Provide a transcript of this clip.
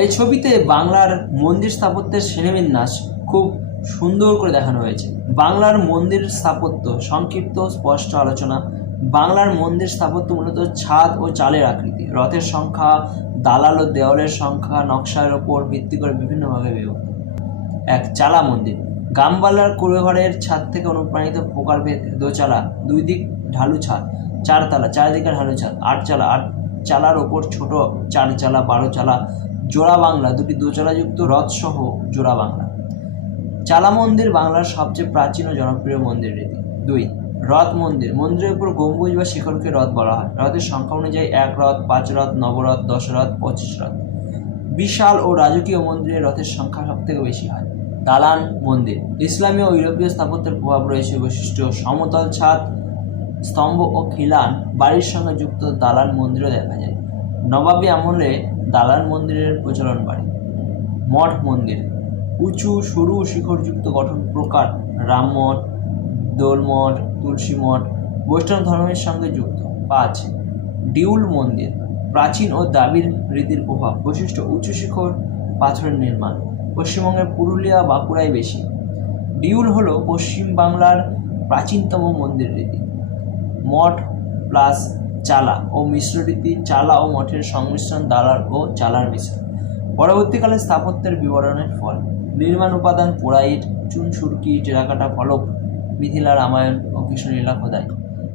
এই ছবিতে বাংলার মন্দির স্থাপত্যের শ্রেণীবিন্যাস খুব সুন্দর করে দেখানো হয়েছে। বাংলার মন্দির স্থাপত্য সংক্ষিপ্ত স্পষ্ট আলোচনা। বাংলার মন্দির স্থাপত্য মূলত ছাদ ও চালের আকৃতি, রথের সংখ্যা, দালাল ও দেওয়ালের সংখ্যা নকশার ওপর ভিত্তি করে বিভিন্ন ভাগে বিভক্ত। এক, চালা মন্দির। গ্রামবাংলার কুড়েঘরের ছাদ থেকে অনুপ্রাণিত প্রকারভেদ দোচালা, দুই দিক ঢালু ছাদ, চারতলা, চারিদিকে ঢালু ছাদ, আটচালা, আট চালার ওপর ছোট চারচালা, 12 চালা, জোড়া বাংলা, দুটি দোচালাযুক্ত রথসহ জোড়া বাংলা। চালা মন্দির বাংলার সবচেয়ে প্রাচীন ও জনপ্রিয় মন্দির রীতি। 2, রথ মন্দির। মন্দিরের উপর গম্বুজ বা শিখরকে রথ বলা হয়। রথের সংখ্যা অনুযায়ী 1 রথ, 5 রথ, 9 রথ, 10 রথ, 25 রথ। বিশাল ও রাজকীয় মন্দিরে রথের সংখ্যা সবথেকে বেশি হয়। দালান মন্দির। ইসলামী ও ইউরোপীয় স্থাপত্যের প্রভাব রয়েছে। বৈশিষ্ট্য: সমতল ছাদ, স্তম্ভ ও খিলান। বাড়ির সঙ্গে যুক্ত দালান মন্দিরও দেখা যায়। নবাবী আমলে দালান মন্দিরের প্রচলন বাড়ে। মঠ মন্দির। উঁচু সরু শিখরযুক্ত গঠন প্রকার। রাম মঠ, দোল মঠ, তুলসী মঠ বৈষ্ণব ধর্মের সঙ্গে যুক্ত। 5, ডিউল মন্দির। প্রাচীন ও দ্রাবিড় রীতির প্রভাব। বৈশিষ্ট্য: উঁচু শিখর, পাথরের নির্মাণ। পশ্চিমবঙ্গের পুরুলিয়া, বাঁকুড়ায় বেশি। ডিউল হল পশ্চিম বাংলার প্রাচীনতম মন্দির রীতি। মঠ প্লাস চালা ও মিশ্র রীতি। চালা ও মঠের সংমিশ্রণ, দালার ও চালার মিশ্রণ। পরবর্তীকালে স্থাপত্যের বিবরণের ফল। নির্মাণ উপাদান: পোড়া ইট, চুন সুরকি, টেরাকোটা ফলক, মিথিলা রামায়ণ ও কৃষ্ণলীলা খোদাই।